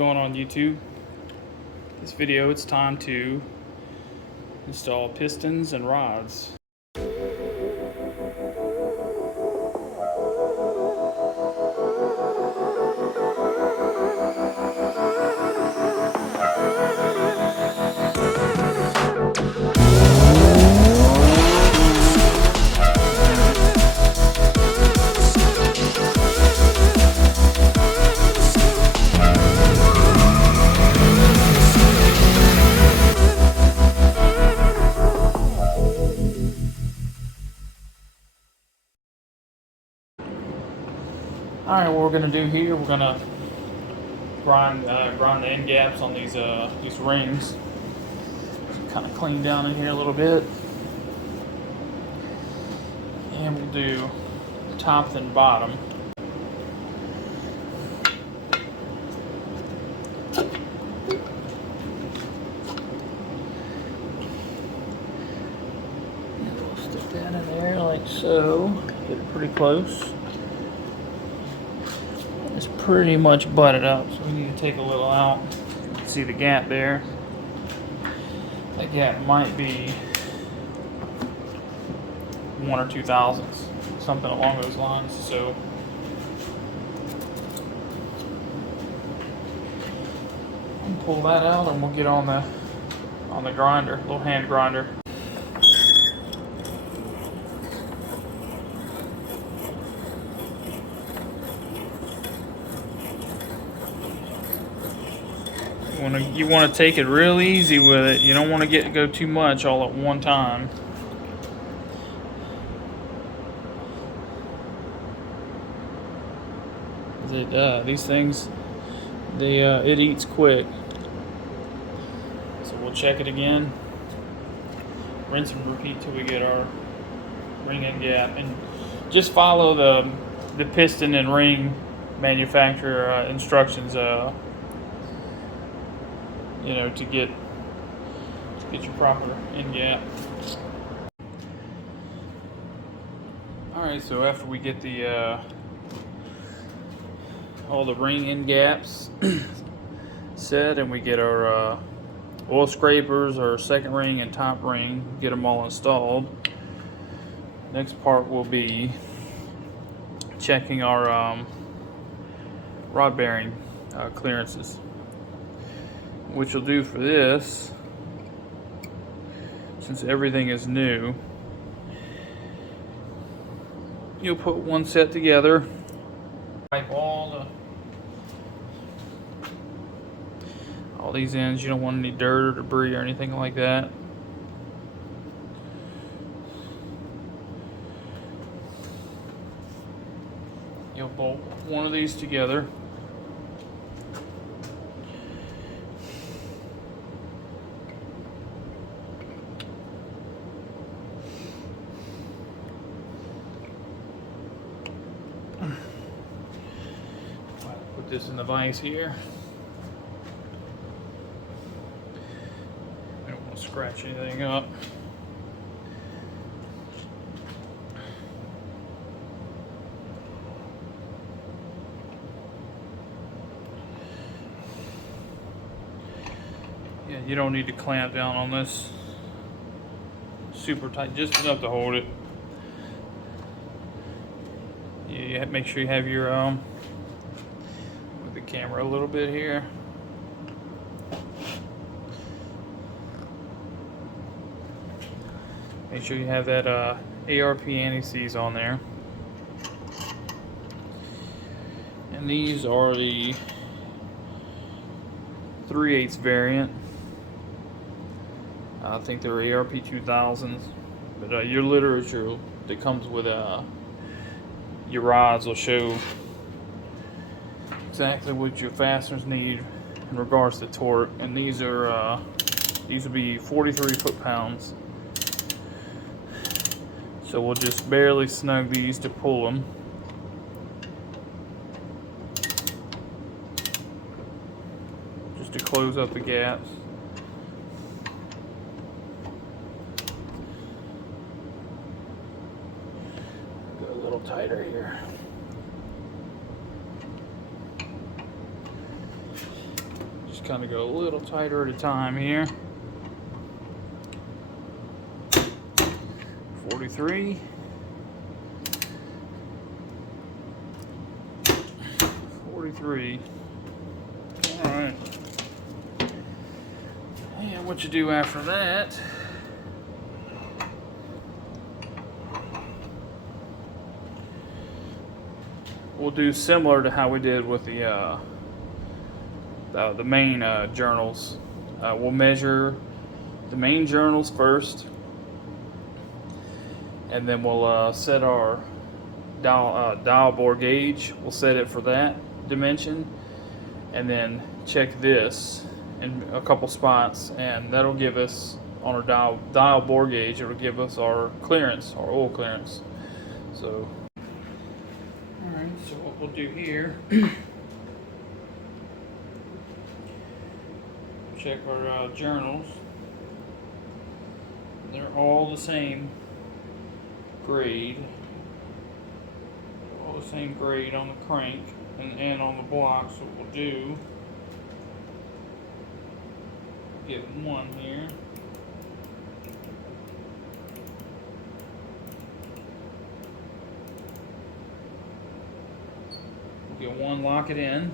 going on YouTube? This video, it's time to install pistons and rods. Alright, what we're going to do here, we're going to grind the end gaps on these rings. Kind of clean down in here a little bit. And we'll do top and bottom. And we'll stick that in there like so. Get it pretty close. It's pretty much butted up, so we need to take a little out. You can see the gap there. That gap might be 1 or 2 thousandths, something along those lines. So we'll pull that out and we'll get on the grinder, little hand grinder. You want to take it real easy with it. You don't want to go too much all at one time. These things, it eats quick. So we'll check it again. Rinse and repeat till we get our ring and gap, and just follow the piston and ring manufacturer instructions. To get your proper end gap. Alright, so after we get all the ring end gaps set, and we get our oil scrapers, our second ring and top ring, get them all installed, next part will be checking our rod bearing clearances. Which we'll do for this, since everything is new. You'll put one set together, wipe all these ends. You don't want any dirt or debris or anything like that. You'll bolt one of these together. Put this in the vise here. I don't want to scratch anything up. Yeah, you don't need to clamp down on this super tight, just enough to hold it. You have to make sure you have your with the camera a little bit here. Make sure you have that ARP anti-seize on there. And these are the 3/8 variant. I think they're ARP 2000s, but your literature that comes with your rods will show exactly what your fasteners need in regards to torque. And these will be 43 foot-pounds. So we'll just barely snug these to pull them. Just to close up the gaps. Go a little tighter here. kind of go a little tighter at a time here. 43. 43. Alright. And what you do after that, we'll do similar to how we did with the main journals. We'll measure the main journals first, and then we'll set our dial bore gauge. We'll set it for that dimension, and then check this in a couple spots, and that'll give us on our dial bore gauge. It'll give us our clearance, our oil clearance. So, all right. So what we'll do here, check our journals. They're all the same grade. All the same grade on the crank and on the block. So what we'll do, get one here. We'll get one, lock it in.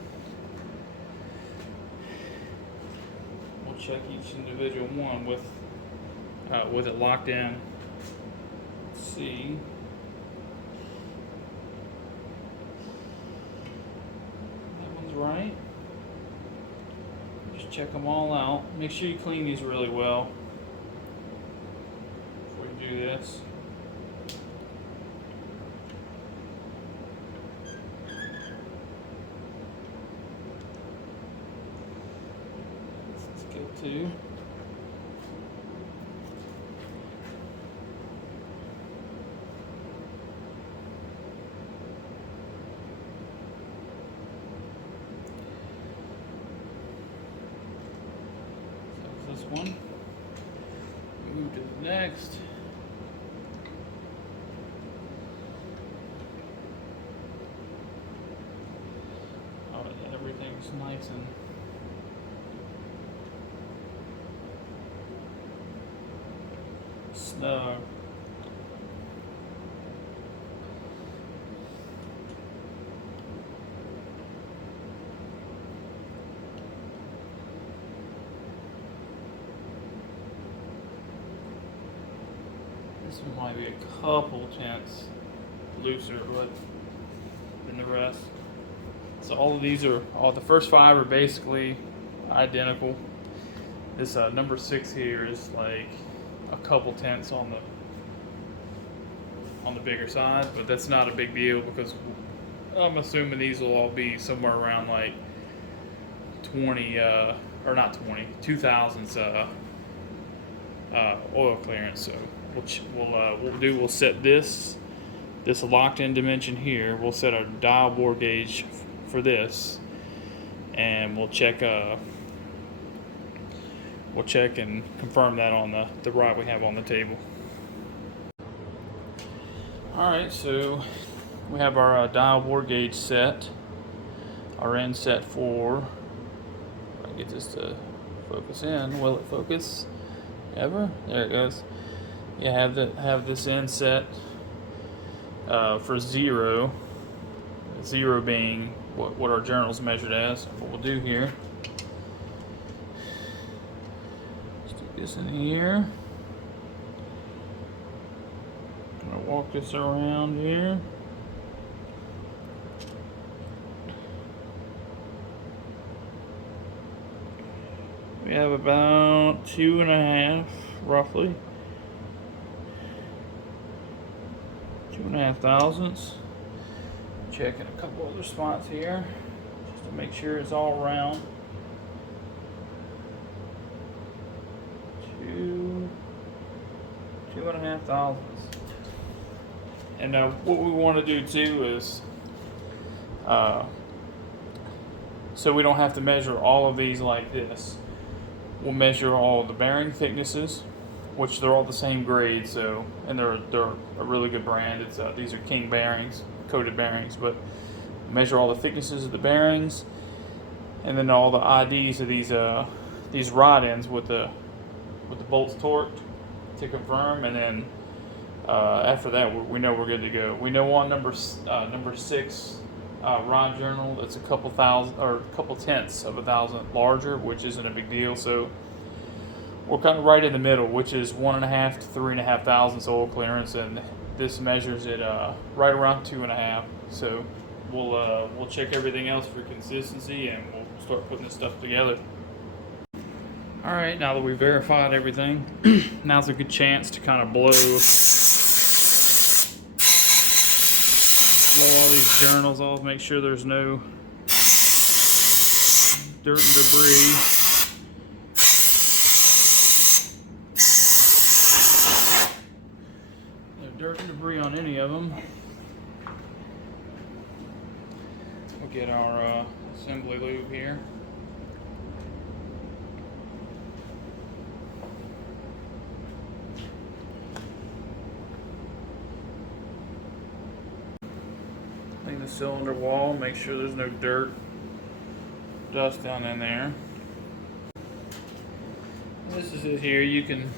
We'll check each individual one with it locked in. Let's see. That one's right. Just check them all out. Make sure you clean these really well before you do this. Let's get to. One. Move to the next. Oh, yeah, everything's nice and snug. This one might be a couple tenths looser, but than the rest. So all of these are, the first 5 are basically identical. This number 6 here is like a couple tenths on the bigger side, but that's not a big deal because I'm assuming these will all be somewhere around like 20 or not 20, 2000s oil clearance. So we'll set this locked in dimension here. We'll set our dial bore gauge for this, and we'll check and confirm that on the rod we have on the table. All right, so we have our dial bore gauge set. Our end set for. If I get this to focus in, will it focus? Ever? There it goes. You have this end set for 0. 0 being what our journal's measured as. What we'll do here, stick this in here. Gonna walk this around here. We have about 2.5, roughly. 2.5 thousandths. Checking a couple other spots here just to make sure it's all round. 2.5 thousandths. And what we want to do too is, so we don't have to measure all of these like this. We'll measure all the bearing thicknesses, which they're all the same grade. So, and they're a really good brand. It's these are King bearings, coated bearings. But measure all the thicknesses of the bearings, and then all the IDs of these rod ends with the bolts torqued to confirm, and then after that we know we're good to go. We know on number 6 rod journal it's a couple tenths of a thousandth larger, which isn't a big deal. So we're kind of right in the middle, which is 1.5 to 3.5 thousandths oil clearance, and this measures it right around 2.5. So we'll check everything else for consistency, and we'll start putting this stuff together. All right, now that we've verified everything, now's a good chance to kind of blow all these journals off. Make sure there's no dirt and debris. No dirt and debris on any of them. We'll get our assembly lube here. Clean the cylinder wall, make sure there's no dirt, dust down in there. This is it here. You can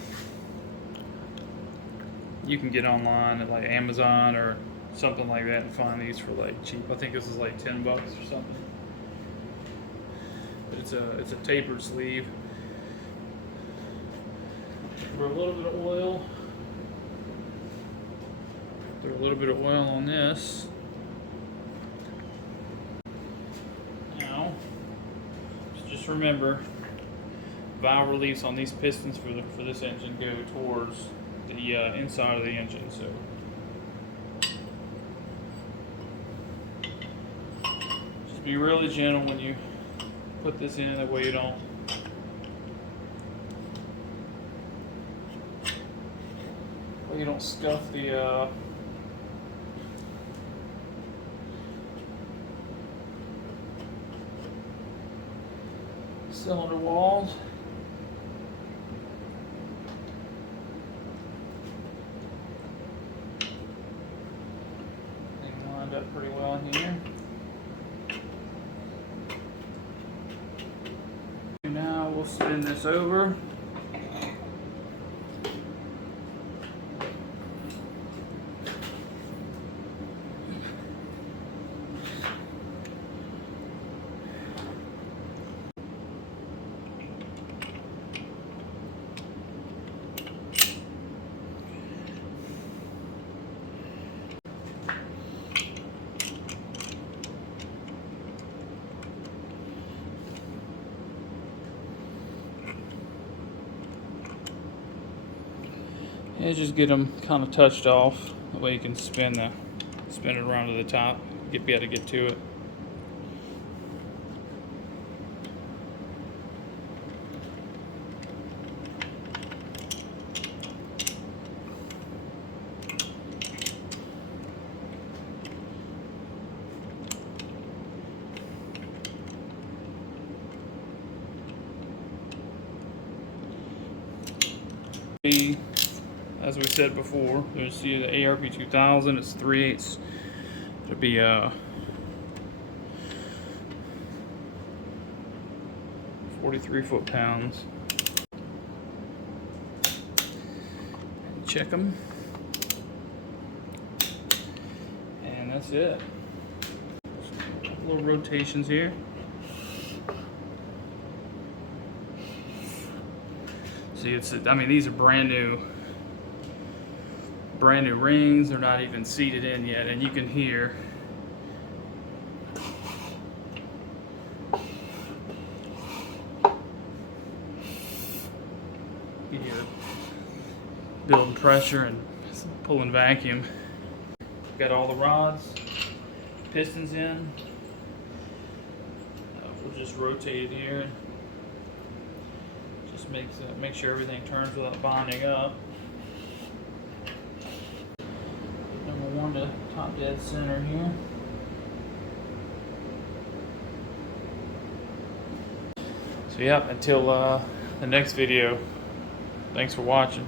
get online at like Amazon or something like that and find these for like cheap. I think this is like $10 or something. But it's a tapered sleeve. For a little bit of oil. Throw a little bit of oil on this. Now, just remember, valve release on these pistons for this engine go towards the inside of the engine. So just be really gentle when you put this in, that way you don't scuff the cylinder walls. Everything lined up pretty well in here. Now we'll spin this over. And just get them kind of touched off. That way you can spin it around to the top. Be able to get to it. As we said before, there's the VQ37VHR. It's 3/8. It'll be 43 foot-pounds. Check them, and that's it. Little rotations here. See, I mean, these are brand new rings. They're not even seated in yet, and you can hear building pressure and pulling vacuum. Got all the rods, pistons in. We'll just rotate it here. Just make sure everything turns without bonding up. Number 1 to top dead center here. So yeah, until the next video, thanks for watching.